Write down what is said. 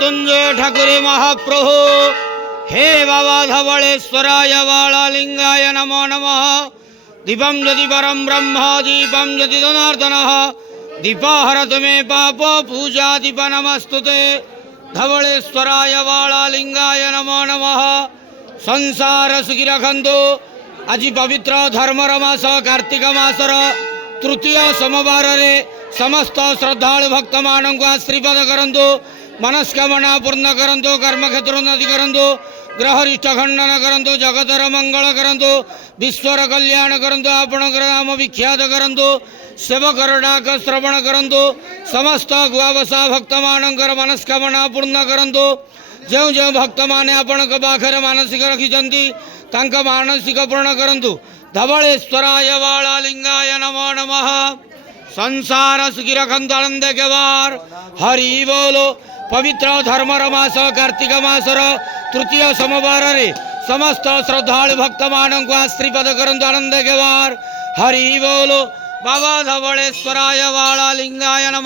मृत्युंजय ठाकुरे महाप्रभु। हे बाबा धवलेश्वराय बालालिंगाय नमो नमः। दीपं यदि परं ब्रह्म दीपं यदि जनार्दनः दीपाहरतु मे पाप पूजा दीप नमस्तुते। धवलेश्वराय बालालिंगाय नमो नमः। संसार सुखी रखंतु। आज पवित्र धर्मर मास कार्तिक मासर तृतीय सोमवार रे समस्त श्रद्धालु भक्त मानू आशीर्वाद करंतु। मनस्कामना पूर्ण करंतु। कर्मक्षेत्र उन्नति करंतु। ग्रहरिष्ठ खंडन करंतु। जगतर मंगल करंतु। विश्वर कल्याण करंतु। आपणकर नाम विख्यात करंतु। सेवकर डाक श्रवण करंतु। समस्त गुआवसा भक्त मानकर मनस्कामना पूर्ण करंतु। जो जो भक्त माने आपण पाखरे मानसिक रखिछंती तांका मानसिक पूर्ण करंतु। धवलेश्वराय बालालिंगाय नमो नमः। संसार सुखी रखंतु आनंद के बार। हरि बोलो। पवित्र धर्मर मास कार्तिक मासर तृतीय सोमवार रे समस्त श्रद्धालु भक्त मानू आशीर्वाद करंतु आनंद के बार। हरि बोलो। बाबा धवलेश्वराय बालालिंगाय नमः।